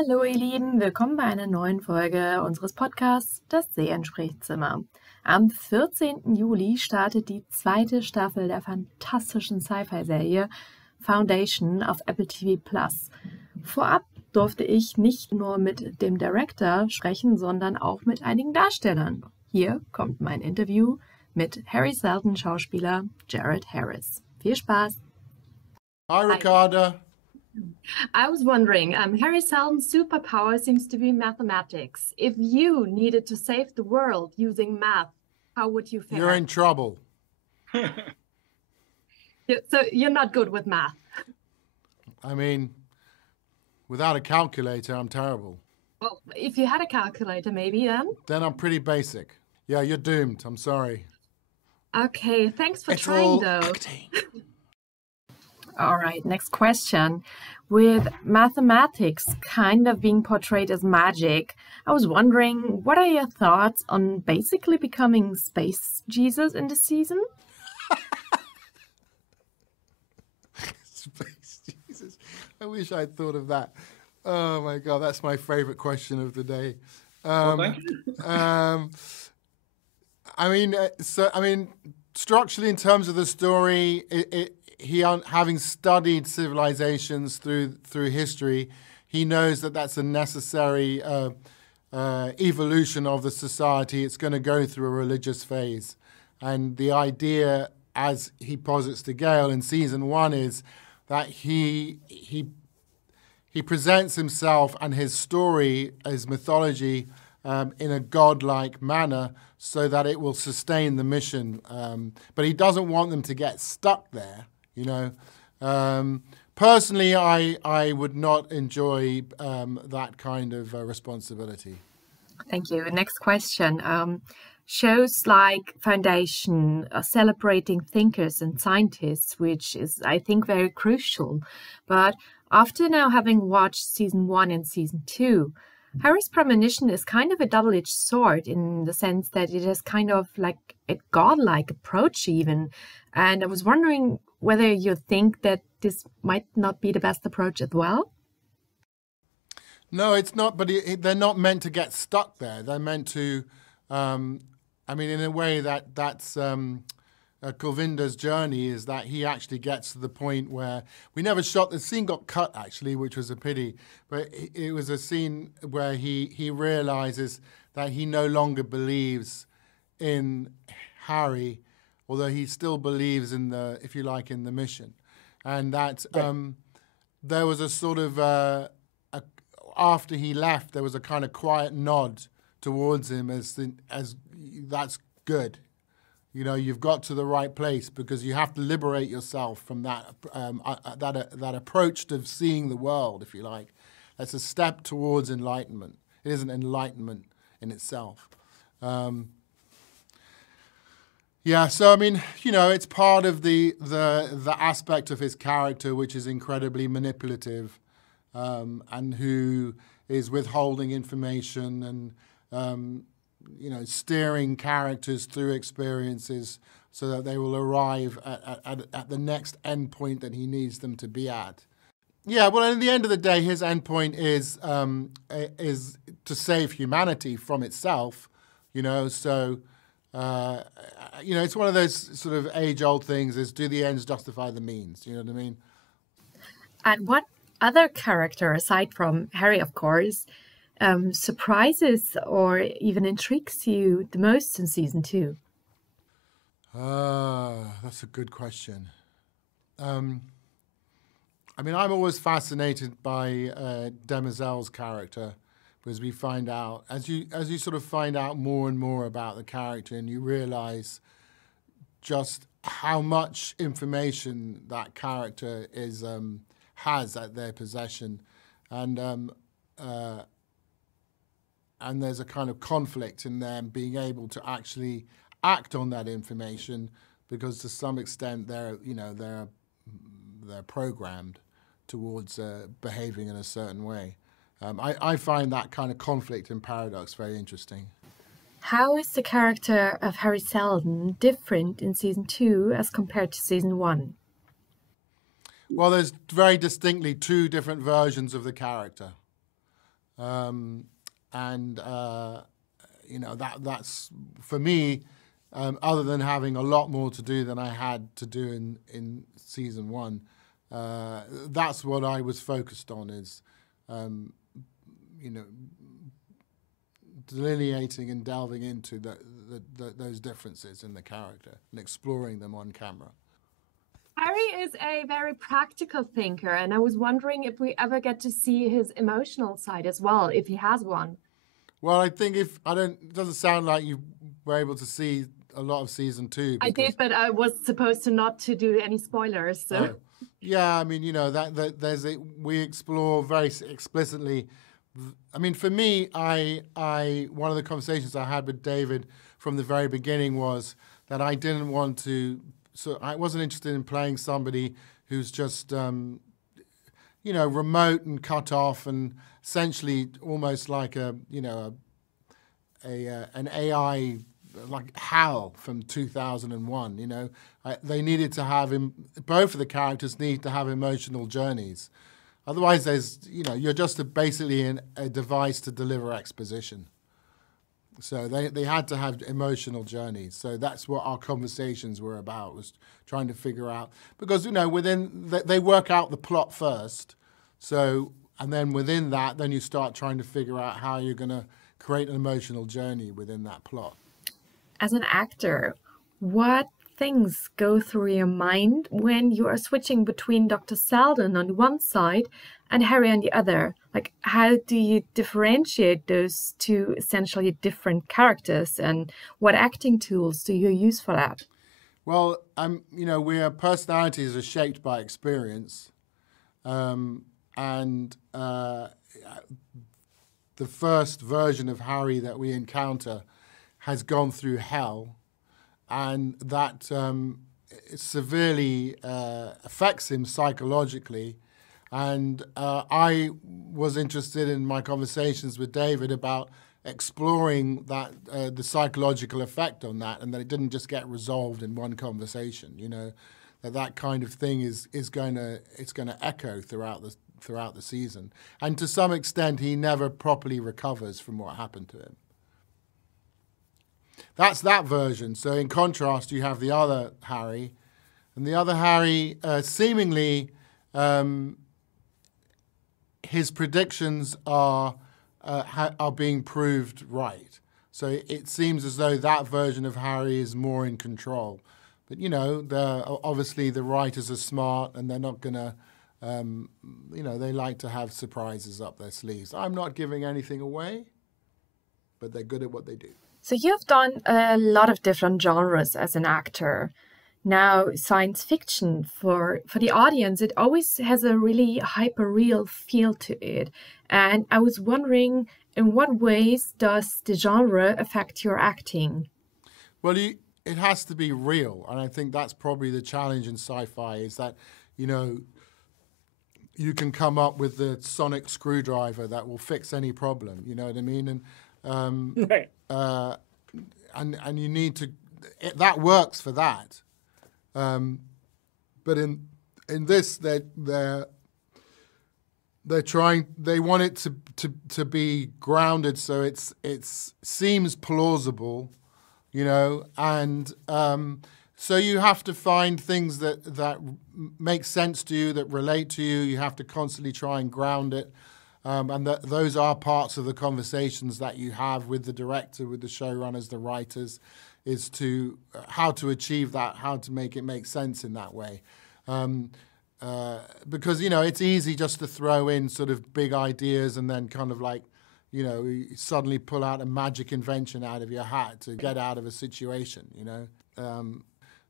Hallo ihr Lieben, willkommen bei einer neuen Folge unseres Podcasts, das SerienSprechzimmer. Am 14. Juli startet die zweite Staffel der fantastischen Sci-Fi-Serie Foundation auf Apple TV+. Vorab durfte ich nicht nur mit dem Director sprechen, sondern auch mit einigen Darstellern. Hier kommt mein Interview mit Hari Seldon Schauspieler Jared Harris. Viel Spaß! Hi, Ricarda. I was wondering, Hari Seldon's superpower seems to be mathematics. If you needed to save the world using math, how would you fare? You're in trouble. So you're not good with math? I mean, without a calculator, I'm terrible. Well, if you had a calculator, maybe then? Then I'm pretty basic. Yeah, you're doomed. I'm sorry. Okay, thanks for It's trying, all though. acting. All right, next question. With mathematics kind of being portrayed as magic, I was wondering, what are your thoughts on basically becoming Space Jesus in this season? Space Jesus. I wish I'd thought of that. Oh my God, that's my favorite question of the day. Thank you. I mean, structurally, in terms of the story, having studied civilizations through history, he knows that that's a necessary evolution of the society. It's going to go through a religious phase. And the idea, as he posits to Gale in season 1, is that he presents himself and his story, his mythology, in a godlike manner so that it will sustain the mission. But he doesn't want them to get stuck there. You know, personally, I would not enjoy that kind of responsibility. Thank you. Next question. Shows like Foundation are celebrating thinkers and scientists, which is, I think, very crucial. But after now having watched season 1 and season 2, Hari's premonition is kind of a double-edged sword in the sense that it is kind of like a godlike approach even. And I was wondering whether you think that this might not be the best approach as well? No, it's not, but they're not meant to get stuck there. They're meant to, I mean, in a way that's Kulvinder's journey is that he actually gets to the point where we never shot, the scene got cut actually, which was a pity, but it was a scene where he realizes that he no longer believes in Hari, although he still believes in the, if you like, in the mission. And that there was a sort of, after he left, there was a kind of quiet nod towards him as that's good. You know, you've got to the right place because you have to liberate yourself from that that approach to seeing the world, if you like. That's a step towards enlightenment. It isn't enlightenment in itself. Yeah, so I mean, you know, it's part of the aspect of his character which is incredibly manipulative, and who is withholding information and you know, steering characters through experiences so that they will arrive at the next end point that he needs them to be at. Yeah, well, at the end of the day, his end point is to save humanity from itself. You know, so you know, it's one of those sort of age-old things: is do the ends justify the means? You know what I mean? And what other character, aside from Hari, of course, surprises or even intrigues you the most in season 2? That's a good question. I mean, I'm always fascinated by Demoiselles' character because we find out, as you sort of find out more and more about the character, and you realize just how much information that character has at their possession, and there's a kind of conflict in them being able to actually act on that information because to some extent they're programmed towards behaving in a certain way. I find that kind of conflict and paradox very interesting. How is the character of Hari Seldon different in season 2 as compared to season 1? Well, there's very distinctly two different versions of the character. And you know, that's for me. Other than having a lot more to do than I had to do in season 1, that's what I was focused on, is you know, delineating and delving into those differences in the character and exploring them on camera. Harry is a very practical thinker, and I was wondering if we ever get to see his emotional side as well, if he has one. Well, I think it doesn't sound like you were able to see a lot of season 2. I did, but I was supposed to not to do any spoilers. So. Yeah, I mean, you know, we explore very explicitly. I mean, for me, one of the conversations I had with David from the very beginning was that I didn't want to. So I wasn't interested in playing somebody who's just, you know, remote and cut off and essentially almost like an AI, like Hal from 2001. You know, they needed to have both of the characters need to have emotional journeys. Otherwise, you're just basically a device to deliver exposition. So they had to have emotional journeys. So that's what our conversations were about, was trying to figure out, because, you know, they work out the plot first. So, and then within that, then you start trying to figure out how you're going to create an emotional journey within that plot. As an actor, what things go through your mind when you are switching between Dr. Seldon on one side and Hari on the other? Like, how do you differentiate those two essentially different characters, and what acting tools do you use for that? Well, you know, our personalities are shaped by experience, and the first version of Hari that we encounter has gone through hell, and that severely affects him psychologically. And I was interested in my conversations with David about exploring that the psychological effect on that, and that it didn't just get resolved in one conversation. You know, that kind of thing is going to echo throughout the season, and to some extent he never properly recovers from what happened to him. That's that version. So in contrast, you have the other Hari, and the other Hari seemingly. His predictions are being proved right. So it seems as though that version of Hari is more in control. But, you know, obviously the writers are smart, and they're not going to, you know, they like to have surprises up their sleeves. I'm not giving anything away, but they're good at what they do. So you've done a lot of different genres as an actor. Now, science fiction, for the audience, it always has a really hyper-real feel to it. And I was wondering, in what ways does the genre affect your acting? Well, it has to be real. And I think that's probably the challenge in sci-fi, is that, you know, you can come up with the sonic screwdriver that will fix any problem. You know what I mean? And right. And you need to, that works for that. But in this, they're trying. They want it to be grounded, so it seems plausible, you know. And so you have to find things that make sense to you, that relate to you. You have to constantly try and ground it, and those are parts of the conversations that you have with the director, with the showrunners, the writers. Is to how to achieve that, how to make it make sense in that way. Because, you know, it's easy just to throw in sort of big ideas and then kind of like, you know, you suddenly pull out a magic invention out of your hat to get out of a situation, you know.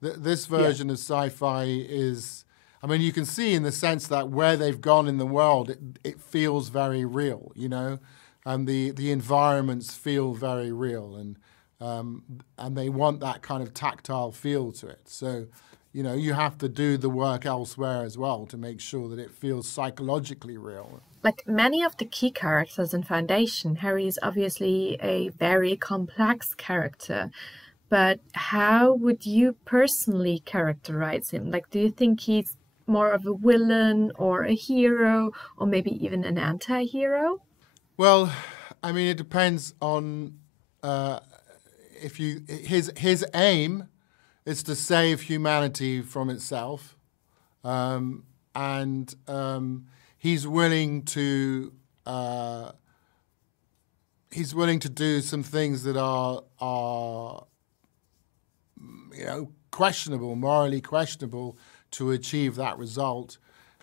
This version of sci-fi is, I mean, you can see in the sense that where they've gone in the world, it feels very real, you know, and the environments feel very real, and they want that kind of tactile feel to it. So, you know, you have to do the work elsewhere as well to make sure that it feels psychologically real. Like many of the key characters in Foundation, Hari is obviously a very complex character. But how would you personally characterize him? Like, do you think he's more of a villain or a hero, or maybe even an anti-hero? Well, I mean, it depends on his aim is to save humanity from itself, and he's willing to do some things that are questionable, morally questionable, to achieve that result.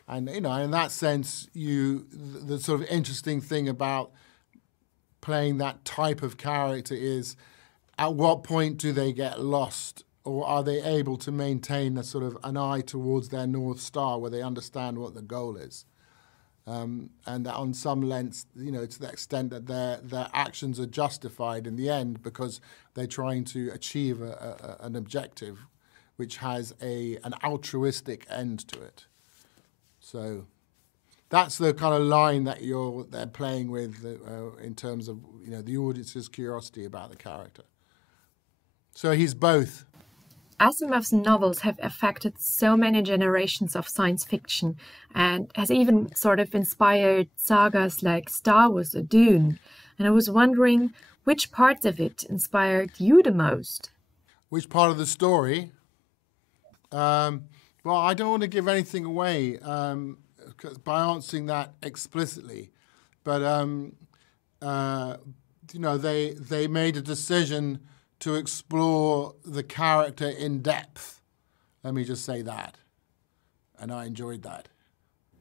And in that sense, the sort of interesting thing about playing that type of character is, at what point do they get lost, or are they able to maintain a sort of an eye towards their North Star, where they understand what the goal is, and that on some length, to the extent that their actions are justified in the end because they're trying to achieve an objective, which has an altruistic end to it. So that's the kind of line that they're playing with in terms of the audience's curiosity about the character. So he's both. Asimov's novels have affected so many generations of science fiction and has even sort of inspired sagas like Star Wars or Dune. And I was wondering which parts of it inspired you the most? Which part of the story? Well, I don't want to give anything away by answering that explicitly, but they made a decision to explore the character in depth. Let me just say that, and I enjoyed that.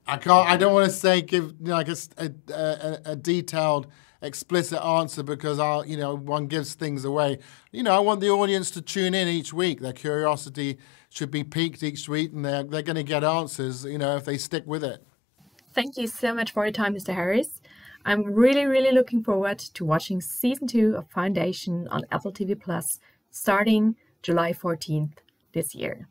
I don't want to give a detailed, explicit answer because one gives things away. I want the audience to tune in each week. Their curiosity should be piqued each week, and they're going to get answers, if they stick with it. Thank you so much for your time, Mr. Harris. I'm really, really looking forward to watching Season 2 of Foundation on Apple TV Plus starting July 14th this year.